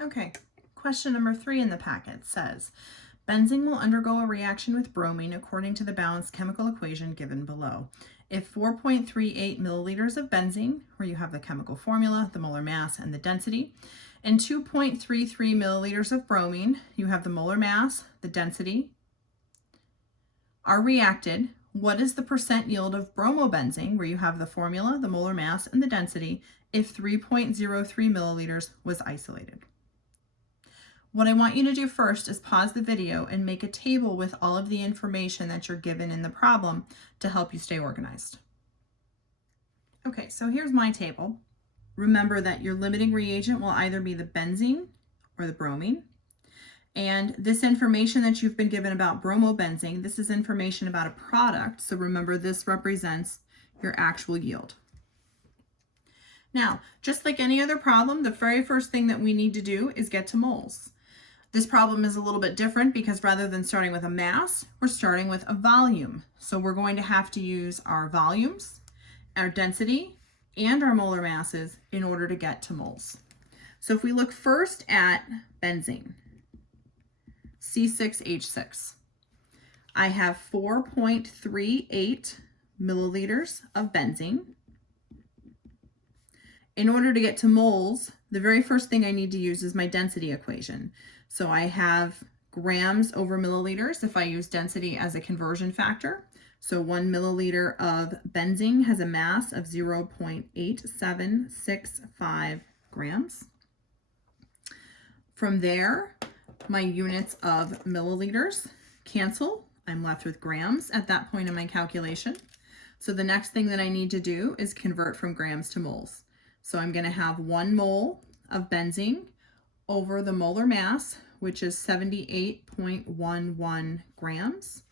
Okay, question number 3 in the packet says, benzene will undergo a reaction with bromine according to the balanced chemical equation given below. If 4.38 milliliters of benzene, where you have the chemical formula, the molar mass, and the density, and 2.33 milliliters of bromine, you have the molar mass, the density, are reacted, what is the percent yield of bromobenzene, where you have the formula, the molar mass, and the density, if 3.03 milliliters was isolated? What I want you to do first is pause the video and make a table with all of the information that you're given in the problem to help you stay organized. Okay, so here's my table. Remember that your limiting reagent will either be the benzene or the bromine. And this information that you've been given about bromobenzene, this is information about a product. So remember, this represents your actual yield. Now, just like any other problem, the very first thing that we need to do is get to moles. This problem is a little bit different because rather than starting with a mass, we're starting with a volume. So we're going to have to use our volumes, our density, and our molar masses in order to get to moles. So if we look first at benzene, C6H6, I have 4.38 milliliters of benzene. In order to get to moles, the very first thing I need to use is my density equation. So I have grams over milliliters if I use density as a conversion factor. So 1 milliliter of benzene has a mass of 0.8765 grams. From there, my units of milliliters cancel. I'm left with grams at that point in my calculation. So the next thing that I need to do is convert from grams to moles. So I'm going to have 1 mole of benzene over the molar mass, which is 78.11 grams.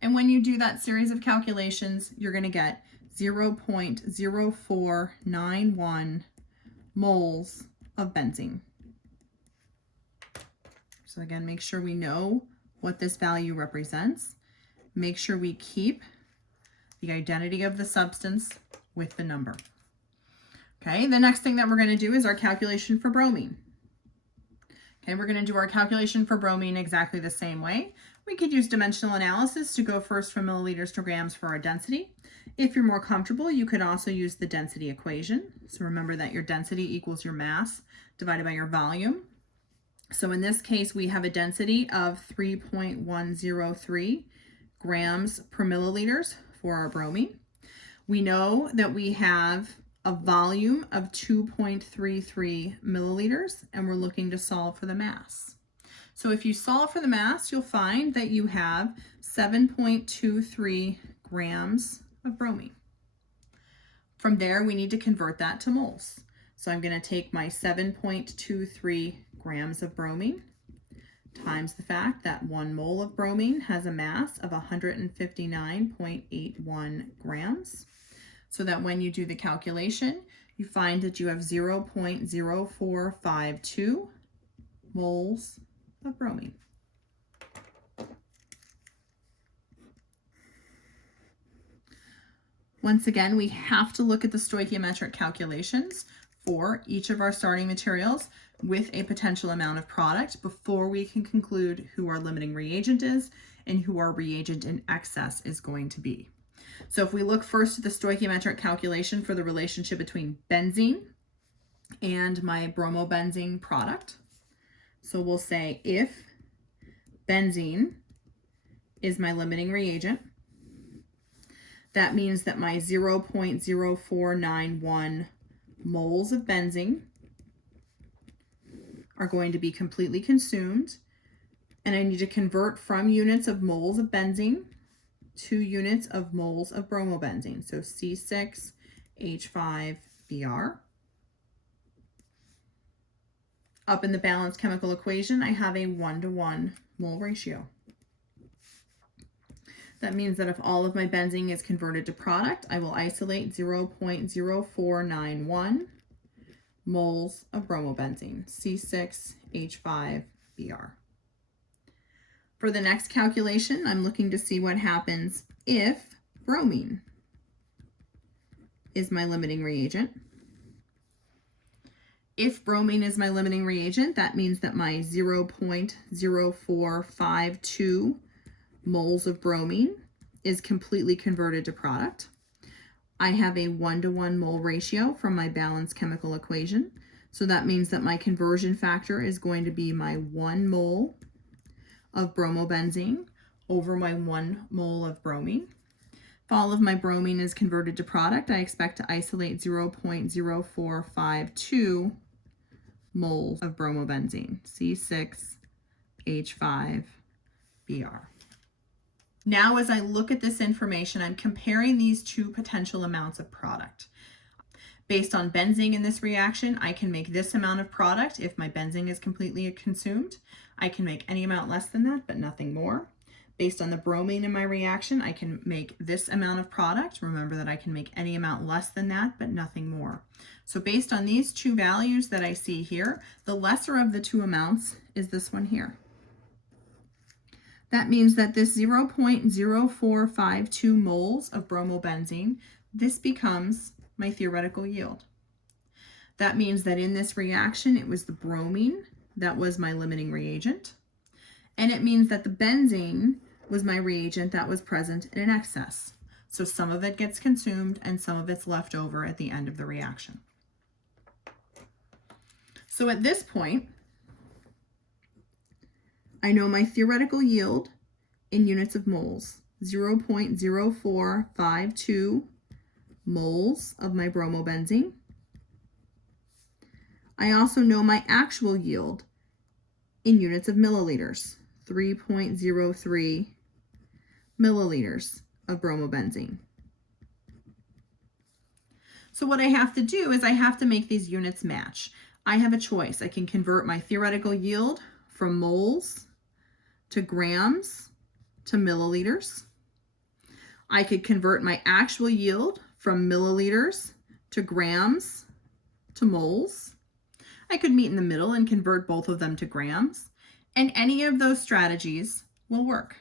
And when you do that series of calculations, you're going to get 0.0491 moles of benzene. So again, make sure we know what this value represents. Make sure we keep the identity of the substance with the number. Okay, the next thing that we're going to do is our calculation for bromine. Okay, we're going to do our calculation for bromine exactly the same way. We could use dimensional analysis to go first from milliliters to grams for our density. If you're more comfortable, you could also use the density equation. So remember that your density equals your mass divided by your volume. So in this case, we have a density of 3.103 grams per milliliters for our bromine. We know that we have a volume of 2.33 milliliters, and we're looking to solve for the mass. So if you solve for the mass, you'll find that you have 7.23 grams of bromine. From there, we need to convert that to moles. So I'm going to take my 7.23 grams of bromine times the fact that 1 mole of bromine has a mass of 159.81 grams. So that when you do the calculation, you find that you have 0.0452 moles of bromine. Once again, we have to look at the stoichiometric calculations for each of our starting materials with a potential amount of product before we can conclude who our limiting reagent is and who our reagent in excess is going to be. So if we look first at the stoichiometric calculation for the relationship between benzene and my bromobenzene product. So we'll say if benzene is my limiting reagent, that means that my 0.0491 moles of benzene are going to be completely consumed, and I need to convert from units of moles of benzene to units of moles of bromobenzene, so C6H5Br. Up in the balanced chemical equation, I have a 1-to-1 mole ratio. That means that if all of my benzene is converted to product, I will isolate 0.0491 moles of bromobenzene, C6H5Br. For the next calculation, I'm looking to see what happens if bromine is my limiting reagent. If bromine is my limiting reagent, that means that my 0.0452 moles of bromine is completely converted to product. I have a 1-to-1 mole ratio from my balanced chemical equation. So that means that my conversion factor is going to be my 1 mole of bromobenzene over my 1 mole of bromine. If all of my bromine is converted to product, I expect to isolate 0.0452 moles of bromobenzene, C6H5Br. Now, as I look at this information, I'm comparing these two potential amounts of product. Based on benzene in this reaction, I can make this amount of product if my benzene is completely consumed. I can make any amount less than that, but nothing more. Based on the bromine in my reaction, I can make this amount of product. Remember that I can make any amount less than that, but nothing more. So based on these two values that I see here, the lesser of the two amounts is this one here. That means that this 0.0452 moles of bromobenzene, this becomes my theoretical yield. That means that in this reaction, it was the bromine that was my limiting reagent. And it means that the benzene was my reagent that was present in an excess. So some of it gets consumed and some of it's left over at the end of the reaction. So at this point, I know my theoretical yield in units of moles, 0.0452 moles of my bromobenzene. I also know my actual yield in units of milliliters, 3.03 milliliters of bromobenzene. So what I have to do is I have to make these units match. I have a choice. I can convert my theoretical yield from moles to grams to milliliters. I could convert my actual yield from milliliters to grams to moles. I could meet in the middle and convert both of them to grams, and any of those strategies will work.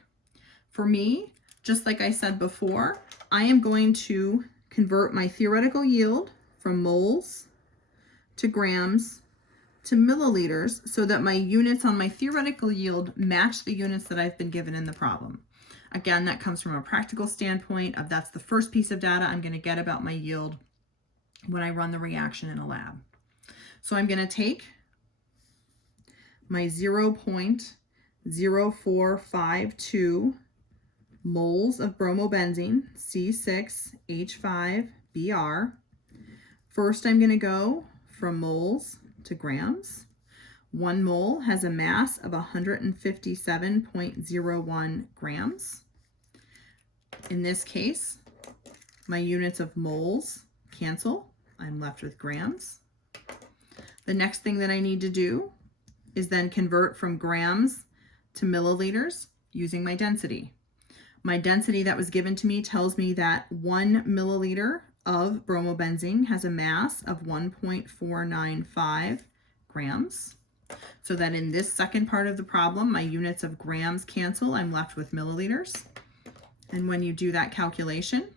For me, just like I said before, I am going to convert my theoretical yield from moles to grams to milliliters so that my units on my theoretical yield match the units that I've been given in the problem. Again, that comes from a practical standpoint of that's the first piece of data I'm going to get about my yield when I run the reaction in a lab. So I'm going to take my 0.0452 moles of bromobenzene, C6H5Br. First, I'm going to go from moles to grams. 1 mole has a mass of 157.01 grams. In this case, my units of moles cancel. I'm left with grams. The next thing that I need to do is then convert from grams to milliliters using my density. My density that was given to me tells me that 1 milliliter of bromobenzene has a mass of 1.495 grams. So that in this second part of the problem, my units of grams cancel. I'm left with milliliters. And when you do that calculation,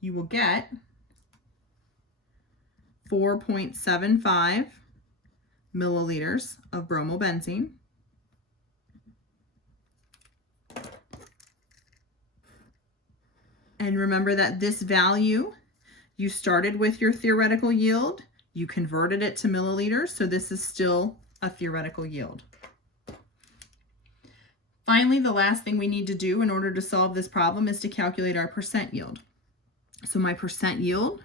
you will get 4.75 milliliters of bromobenzene. And remember that this value, you started with your theoretical yield, you converted it to milliliters, so this is still a theoretical yield. Finally, the last thing we need to do in order to solve this problem is to calculate our percent yield. So my percent yield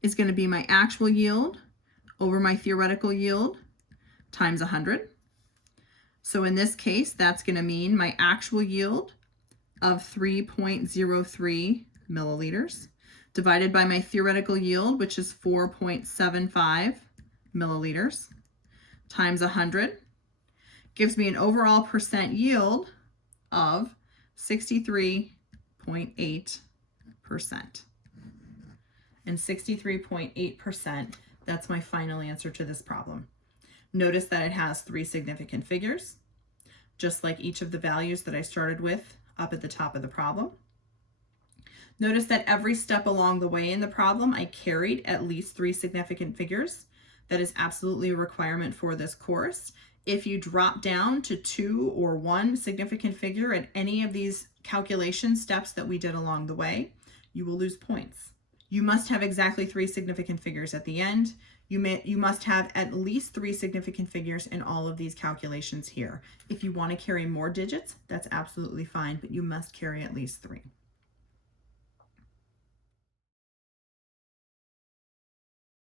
is going to be my actual yield over my theoretical yield times 100. So in this case, that's going to mean my actual yield of 3.03 milliliters divided by my theoretical yield, which is 4.75 milliliters, times 100, gives me an overall percent yield of 63.8%. And 63.8%, that's my final answer to this problem. Notice that it has 3 significant figures, just like each of the values that I started with up at the top of the problem. Notice that every step along the way in the problem, I carried at least 3 significant figures. That is absolutely a requirement for this course. If you drop down to 2 or 1 significant figure at any of these calculation steps that we did along the way, you will lose points. You must have exactly 3 significant figures at the end. You must have at least 3 significant figures in all of these calculations here. If you want to carry more digits, that's absolutely fine, but you must carry at least 3.